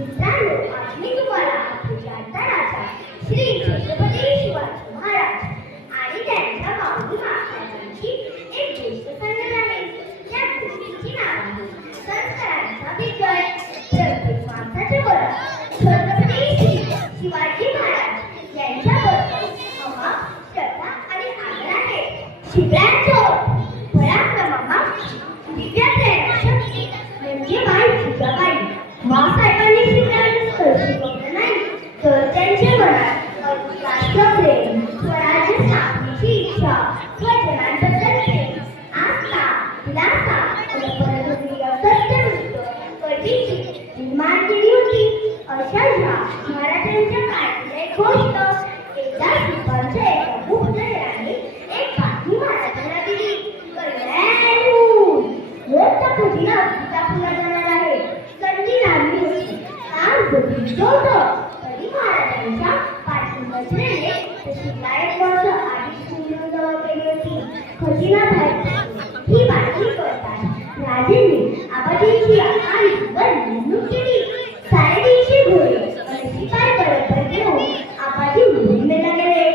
मित्रांनो, आज मी तुम्हाला आपल्या राजा श्री छत्रपती शिवाजी महाराज आणि त्यांच्या माऊली मासाहेबांची एक गोष्ट सांगणार आहे. त्या गोष्टीची नाव आहे संस्कारांचा विजय. प्रत्येक माणसाच्या मनात छत्रपती श्री शिवाजी महाराज यांच्याबद्दल अमाप श्रद्धा आणि आदर आहे. शिवरायांच्या पराक्रमामागची दिव्य प्रेरणा शक्ती म्हणजे बाई जिजाबाई. मासाहेबांनी शिवरायांना शिकवलं नाही, तर त्यांच्या मनात राष्ट्रप्रेम, स्वराज्य स्थापनेची इच्छा, स्वजनांबद्दल प्रेम, आस्था, दिलासा आणि परमप्रिय सत्यवृत्त कधीची निर्माण केली होती. अशा ह्या महाराजांच्या काळातली एक गोष्ट एकदा शिपांच्या एका गुप्तचराने एक बातमी महाराजांना दिली. रोजचा खजिना पुन्हा जाणार आहे. संधी लागली होती. काम गोष्ट होतं तरी महाराजांच्या पाठीमध्ये शिवराय वर्ष आधी सुरू जवळ केली होती. खजिना बाहेर ही बातमी कळतात राजेंनी आबाजींची आणि नेमणूक केली. 3:30 घोडे आणि शिपाई बरोबर घेऊन आबाजी मोहिमेला गेले.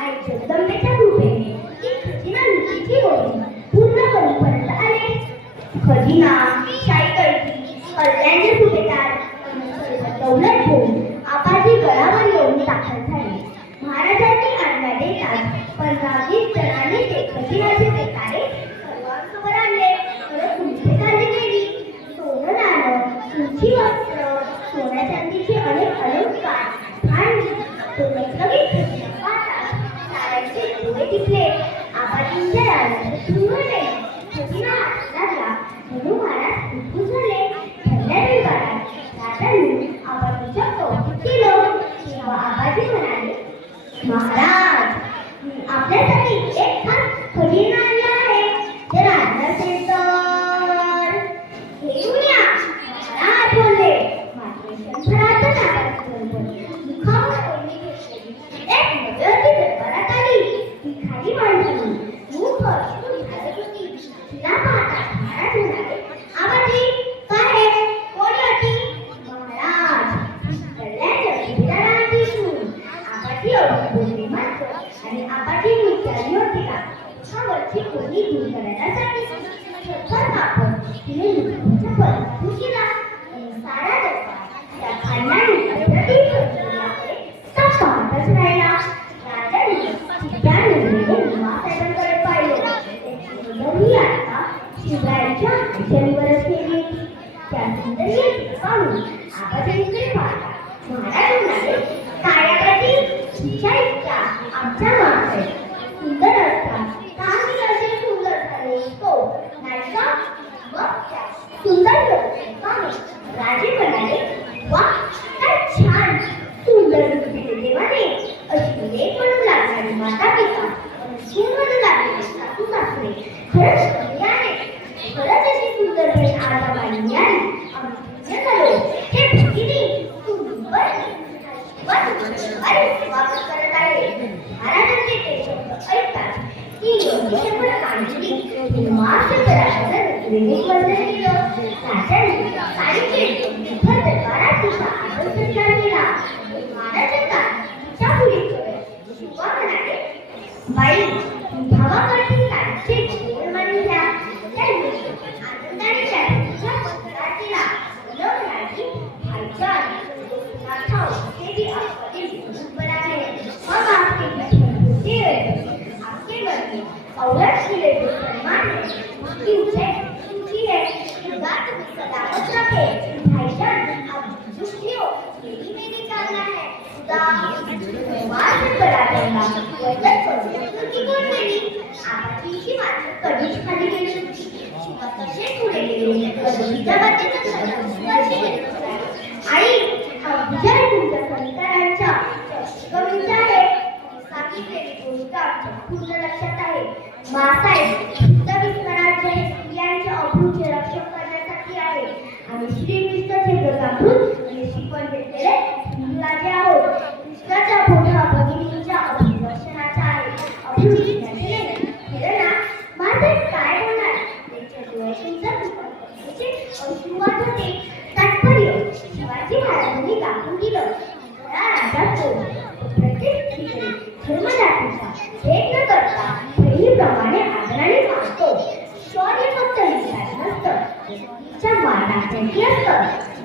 आई जगदंबेच्या कृपेने ती खजिना नीतीची होती पूर्ण करूपर्यंत आले. खजिना शाही कळती कल्याणचे सुभेदार दौलत घेऊन आबाजी गडावर येऊन दाखल झाले. महाराजांनी आज्ञा देताच 15-20 जणांनी ते खजिन्याचे पेटारे सर्वांसमोर आणले. परत उंची खाली गेली. सोनं नाणं, उंची वस्त्र, सोन्या चांदीचे अनेक अलंकार, भांडी, तो लगेच खजिना पाहताच साऱ्यांचे डोळे दिसले. आबाजींच्या राजाचे धुळले. खजिना हातात लागला म्हणून महाराज खुश झाले. पहिल्या दरबारात राजांनी आबाजीच्या कौतुक केलं. तेव्हा आबाजी म्हणाले, महाराज, आपल्यासाठी एक खास खजिना आणला आहे. जर आणला असेल तर घेऊन या. महाराज बोलले. मात्र शंभराचं मुखावर ओढणी घेतली. एक नजर दरबारात आली. भिकारी माणसाने मुख अश्रू घालत होती. तिला पाहता महाराज म्हणाले, आबाजी, काय कोणी होती? महाराज, कल्याणच्या सुभेदारांची सून. आबाजी एवढं बोलले मात्र आणि आबाजींनी विचारली होती का मुखावरची कोणी दूर करण्यासाठी शंभर कापड तिने मुखाच्या पदरातून केला. सारा दरबार त्या खांडाने अप्रतिम सौंदर्याकडे पाहतच राहिला. राजाने तिच्या नजरेने मासाहेबांकडे पाहिलं. त्याची आता शिवरायांच्या आशेवरच केली होती. त्या सौंदर्याची पाहून आबाजींकडे पाहता महाराज म्हणाले, काय आबाजी, तिच्या इच्छा आमच्या मागे सुंदर असतात. काही असे सुंदर झाले तो नाही का? मग त्या सुंदर पाहून राजे म्हणाले, वा, काय छान सुंदर देवाने. अशी लेक म्हणून लागणारी माता पिता आणि सून म्हणून लागलेले सासू सासरे खरंच कमी आहे. खरंच अशी सुंदर बहीण आज आम्हाला मिळाली. आम्ही झालो. हे भगिनी तू वापर करत आहे. महाराजांचे ते शब्द ऐकतात ती योगेश्वर कांजली मार्च करायला नजरेने बंद केलं. राजांनी साडीचे भर दरबारात तिचा आदर सत्कार केला. महाराजांना तिच्या मुलीकडे शिवा म्हणाले, बाई, भावाकडे साडीचे जोड मांडून घ्या. त्यांनी आनंदाने तिच्या पत्रात दिला. म्हणाली, भाईजान, नाथाव, ते भी आपके बनाए. हम आपके बचपन होते रहे. आपके वर्गे औरत के लिए जो सम्मान है उसकी ऊंची है. खुदा तुम्हें सलामत रखे. भाईजान, आप दुखी हो, यही मेरी कामना है. खुदा मार्ग करा देगा. वचन करून की कोण गेली. आबाजीची मात्र कधीच खाली गेली होती. शिवा कसे पुढे गेले. कधीच्या बातेचा स्पर्श केला. आई, विजय तुमच्या संस्कारांच्या कवीचा आहे. सांगितलेली गोष्ट आमच्या पूर्ण लक्षात आहे. मासाहेब स्वराज्य हे स्त्रियांच्या अभ्रूचे रक्षण करण्यासाठी आहे. आम्ही श्री कृष्णाचे प्रजाभूत आणि शिकवण घेतलेले हिंदुराजे आहोत. कृष्णाचा बोधा भगिनींच्या अभिवर्षणाचा आहे. अभिवृद्धीने प्रेरणा माझे काय होणार. त्यांच्या डोळ्यातून अश्रुवात होते. तात्पर्य शिवाजी करून तो प्रत्येक ठिकाणी धर्मदात्याचा भेद न करता बहिणीप्रमाणे आदराने वागतो. शौर्य फक्त हिंसात नसतं, तिच्या मार्गासाठी असतं.